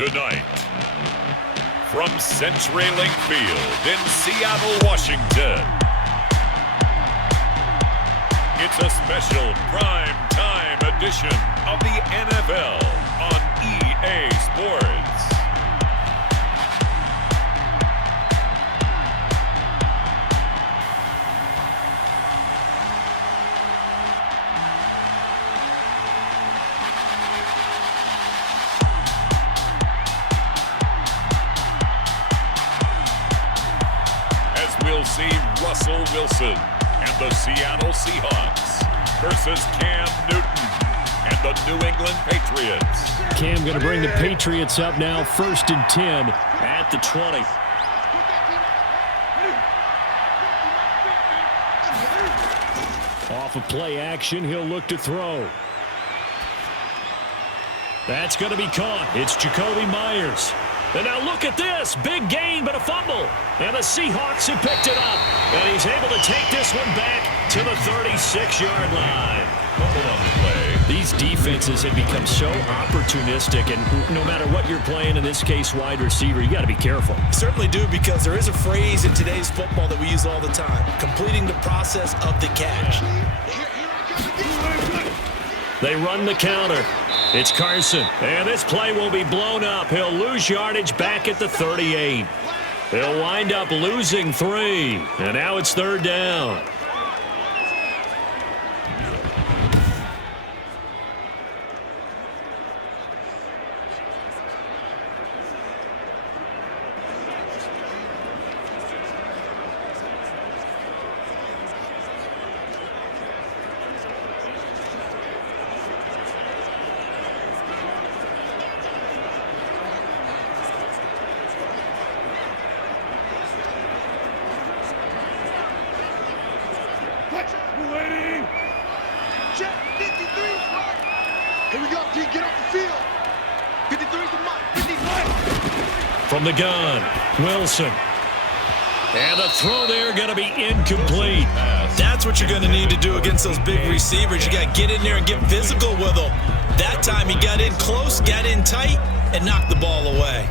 Tonight, from CenturyLink Field in Seattle, Washington, it's a special prime time edition of the NFL on EA Sports. We'll see Russell Wilson and the Seattle Seahawks versus Cam Newton and the New England Patriots. Cam going to bring the Patriots up now, 1st and 10 at the 20. Off of play action, he'll look to throw. That's going to be caught. It's Jacoby Myers. And now look at this. Big gain, but a fumble. And the Seahawks have picked it up. And he's able to take this one back to the 36-yard line. Fumble on the play. These defenses have become so opportunistic, and no matter what you're playing, in this case wide receiver, you got to be careful. Certainly do, because there is a phrase in today's football that we use all the time: completing the process of the catch. They run the counter. It's Carson, and this play will be blown up. He'll lose yardage back at the 38. He'll wind up losing 3, and now it's 3rd down. From the gun, Wilson. And the throw there going to be incomplete. That's what you're going to need to do against those big receivers. You got to get in there and get physical with them. That time he got in close, got in tight, and knocked the ball away.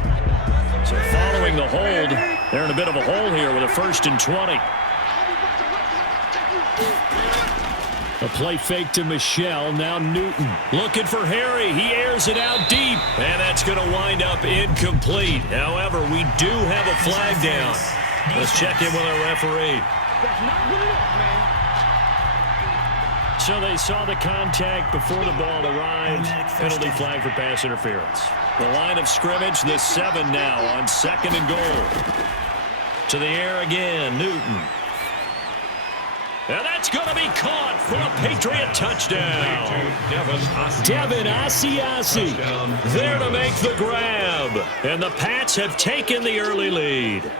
So following the hold, they're in a bit of a hole here with a 1st and 20. A play fake to Michelle. Now Newton looking for Harry. He airs it out deep, and that's going to wind up incomplete. However, we do have a flag down. Let's check in with our referee. So they saw the contact before the ball arrived. Penalty flag for pass interference. The line of scrimmage, the 7 now on 2nd and goal. To the air again, Newton. And that's going to be caught for a Patriot touchdown. Devin Asiasi there to make the grab. And the Pats have taken the early lead.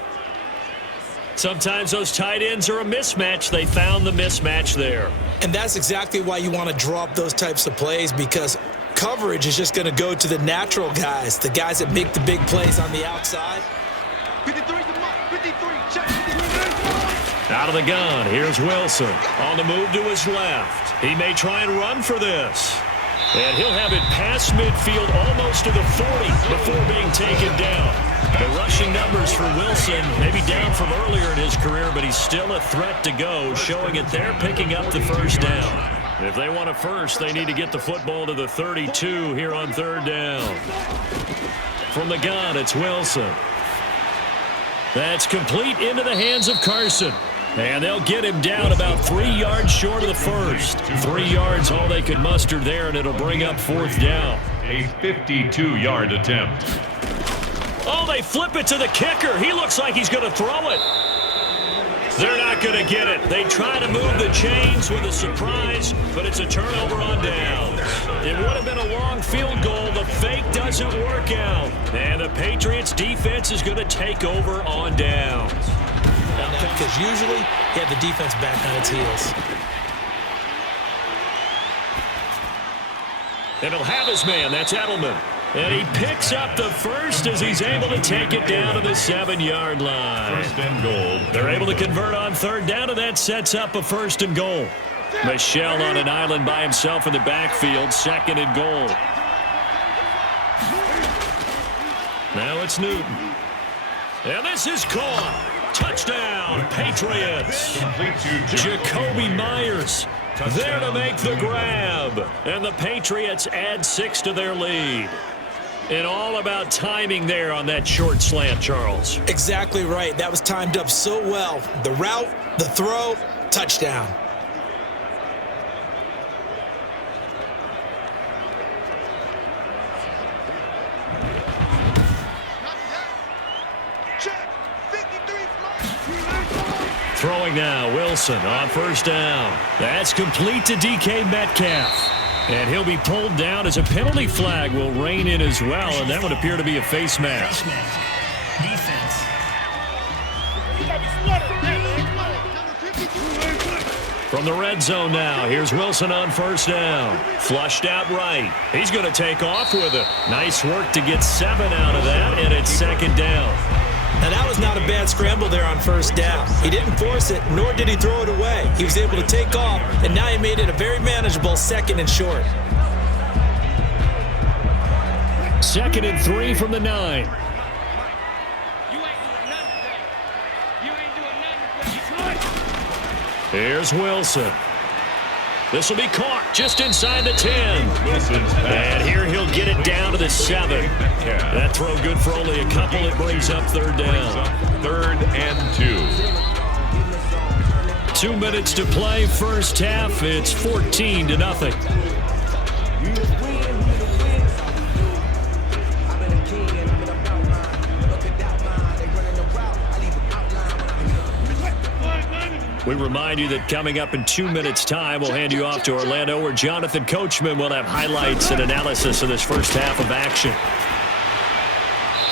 Sometimes those tight ends are a mismatch. They found the mismatch there. And that's exactly why you want to draw up those types of plays, because coverage is just going to go to the natural guys, the guys that make the big plays on the outside. 53, check. Out of the gun, here's Wilson. On the move to his left. He may try and run for this. And he'll have it past midfield almost to the 40 before being taken down. The rushing numbers for Wilson maybe down from earlier in his career, but he's still a threat to go, showing it they're picking up the 1st down. If they want a first, they need to get the football to the 32 here on 3rd down. From the gun, it's Wilson. That's complete into the hands of Carson. And they'll get him down about 3 yards short of the 1st. 3 yards all they could muster there, and it'll bring up 4th down. A 52-yard attempt. Oh, they flip it to the kicker. He looks like he's going to throw it. They're not going to get it. They try to move the chains with a surprise, but it's a turnover on downs. It would have been a long field goal. The fake doesn't work out. And the Patriots defense is going to take over on downs. Because usually you have the defense back on its heels. And he'll have his man. That's Edelman. And he picks up the first as he's able to take it down to the 7-yard line. 1st and goal. They're able to convert on 3rd down, and that sets up a 1st and goal. Michelle on an island by himself in the backfield, 2nd and goal. Now it's Newton. And this is caught. Touchdown, Patriots. Jacoby Myers there to make the grab. And the Patriots add 6 to their lead. And all about timing there on that short slant, Charles. Exactly right. That was timed up so well. The route, the throw, touchdown. Throwing now, Wilson on first down. That's complete to DK Metcalf. And he'll be pulled down as a penalty flag will rein in as well, and that would appear to be a face mask. Defense. From the red zone now, here's Wilson on first down. Flushed out right. He's going to take off with it. Nice work to get 7 out of that, and it's second down. Now, that was not a bad scramble there on first down. He didn't force it, nor did he throw it away. He was able to take off, and now he made it a very manageable 2nd and short. 2nd and 3 from the 9. Here's Wilson. This will be caught just inside the 10. And here he'll get it down to the 7. That throw good for only a couple. It brings up 3rd down. 3rd and 2. 2 minutes to play, first half. It's 14-0. We remind you that coming up in 2 minutes' time, we'll hand you off to Orlando, where Jonathan Coachman will have highlights and analysis of this first half of action.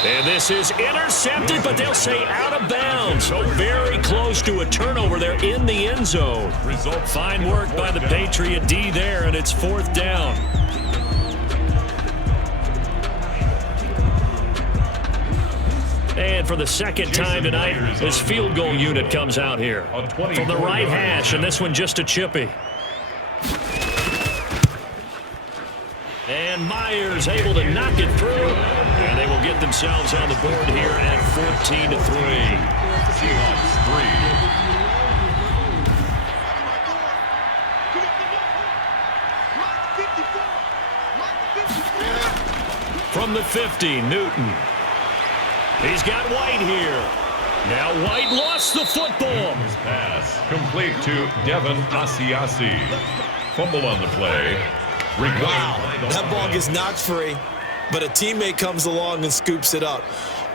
And this is intercepted, but they'll say out of bounds. So very close to a turnover there in the end zone. Fine work by the Patriot D there, and it's 4th down. And for the second time tonight, this field goal unit comes out here. From the right hash, and this one just a chippy. And Myers able to knock it through. And they will get themselves on the board here at 14-3. Seahawks 3. From the 50, Newton. He's got White here. Now White lost the football. His pass complete to Devin Asiasi. Fumble on the play. Wow, that ball gets knocked free, but a teammate comes along and scoops it up.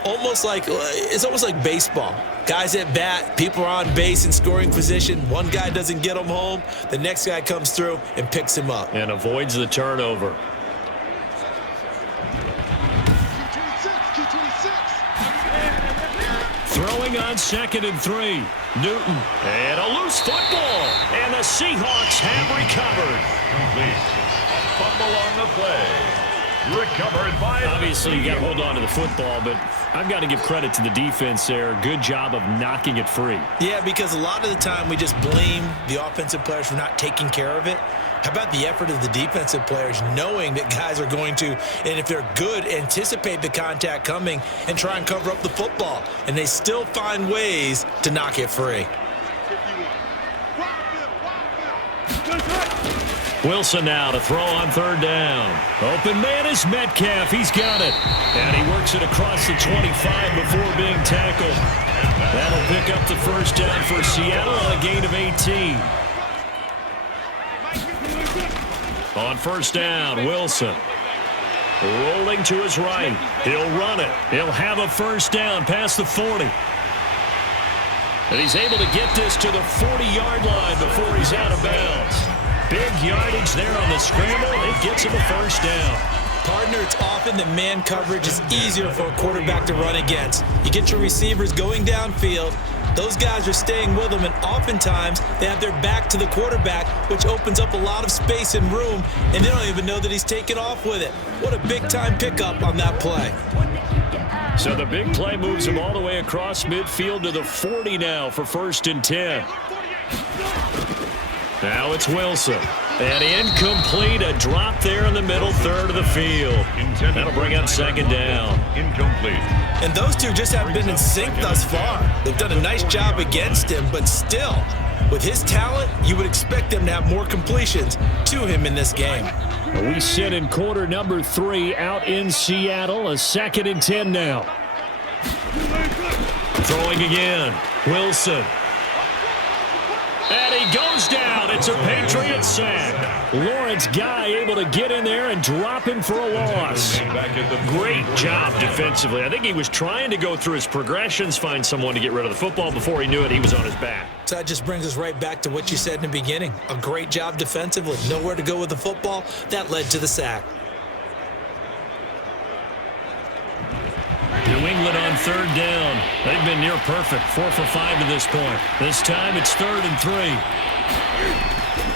It's almost like baseball. Guys at bat, people are on base in scoring position. One guy doesn't get him home. The next guy comes through and picks him up. And avoids the turnover. Throwing on 2nd and 3. Newton. And a loose football. And the Seahawks have recovered. complete. A fumble on the play. Recovered by... Obviously, you got to hold on to the football, but I've got to give credit to the defense there. Good job of knocking it free. Yeah, because a lot of the time we just blame the offensive players for not taking care of it. How about the effort of the defensive players knowing that guys are going to, and if they're good, anticipate the contact coming and try and cover up the football. And they still find ways to knock it free. Wilson now to throw on 3rd down. Open man is Metcalf. He's got it. And he works it across the 25 before being tackled. That'll pick up the first down for Seattle on a gain of 18. On first down, Wilson. Rolling to his right. He'll run it. He'll have a first down past the 40. And he's able to get this to the 40-yard line before he's out of bounds. Big yardage there on the scramble. It gets him a first down. Partner, it's often that man coverage is easier for a quarterback to run against. You get your receivers going downfield. Those guys are staying with them, and oftentimes they have their back to the quarterback, which opens up a lot of space and room, and they don't even know that he's taken off with it. What a big-time pickup on that play. So the big play moves him all the way across midfield to the 40 now for 1st and 10. Now it's Wilson. And incomplete, a drop there in the middle third of the field. That'll bring up second down. Incomplete. And those two just haven't been in sync thus far. They've done a nice job against him, but still, with his talent, you would expect them to have more completions to him in this game. We sit in quarter number 3 out in Seattle. A 2nd and 10 now. Throwing again. Wilson. And he goes down. It's a Patriots sack. Lawrence Guy able to get in there and drop him for a loss. Great job defensively. I think he was trying to go through his progressions, find someone to get rid of the football. Before he knew it, he was on his back. So that just brings us right back to what you said in the beginning. A great job defensively. Nowhere to go with the football. That led to the sack. New England on 3rd down. They've been near perfect, 4 for 5 to this point. This time it's 3rd and 3.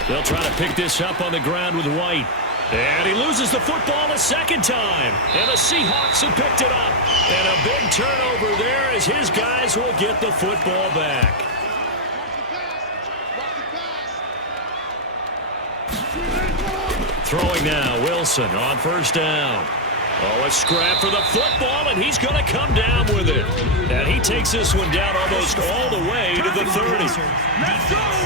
They'll try to pick this up on the ground with White. And he loses the football a second time. And the Seahawks have picked it up. And a big turnover there as his guys will get the football back. Throwing now, Wilson on 1st down. Oh, a scrap for the football, and he's going to come down with it. And he takes this one down almost all the way to the 30.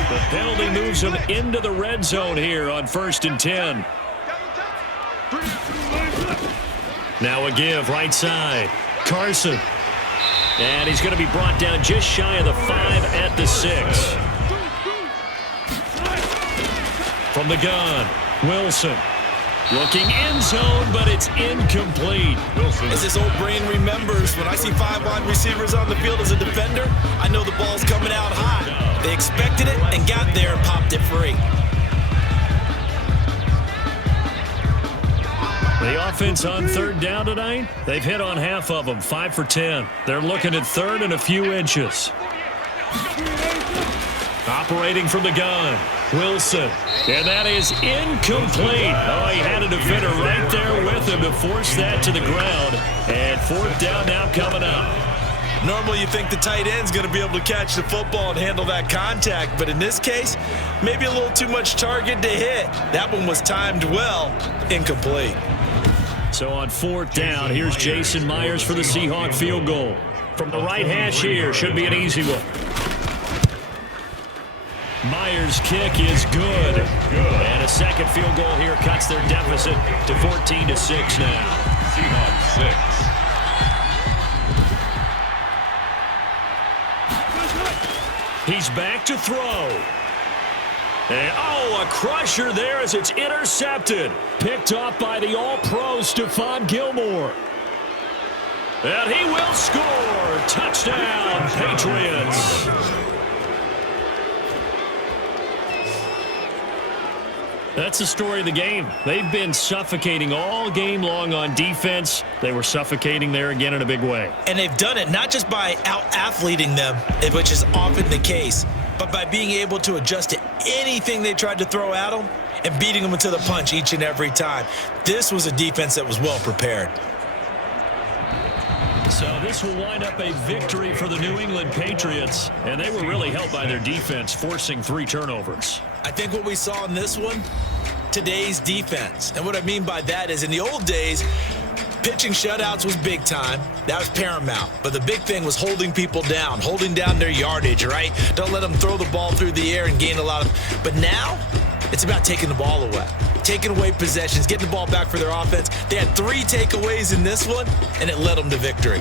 The penalty moves him into the red zone here on 1st and 10. Now a give right side. Carson. And he's going to be brought down just shy of the 5 at the 6. From the gun, Wilson. Looking end zone, but it's incomplete. As this old brain remembers, when I see 5 wide receivers on the field as a defender, I know the ball's coming out high. They expected it and got there and popped it free. The offense on 3rd down tonight, they've hit on half of them, 5 for 10. They're looking at 3rd and a few inches. Operating from the gun, Wilson. And that is incomplete. Oh, he had a defender right there with him to force that to the ground. And 4th down now coming up. Normally you think the tight end's going to be able to catch the football and handle that contact, but in this case, maybe a little too much target to hit. That one was timed well, incomplete. So on 4th down, here's Jason Myers for the Seahawk field goal. From the right hash here, should be an easy one. Myers' kick is good. And a second field goal here cuts their deficit to 14-6 now. Seahawks 6. He's back to throw. And, oh, a crusher there as it's intercepted. Picked off by the All-Pro Stephon Gilmore. And he will score. Touchdown, Patriots. That's the story of the game. They've been suffocating all game long on defense. They were suffocating there again in a big way. And they've done it not just by out-athleting them, which is often the case, but by being able to adjust to anything they tried to throw at them and beating them to the punch each and every time. This was a defense that was well prepared. So this will wind up a victory for the New England Patriots, and they were really helped by their defense, forcing 3 turnovers. I think what we saw in this one, today's defense. And what I mean by that is in the old days, pitching shutouts was big time. That was paramount. But the big thing was holding people down, holding down their yardage, right? Don't let them throw the ball through the air and gain a lot of. But now, it's about taking the ball away. Taking away possessions, getting the ball back for their offense. They had 3 takeaways in this one, and it led them to victory.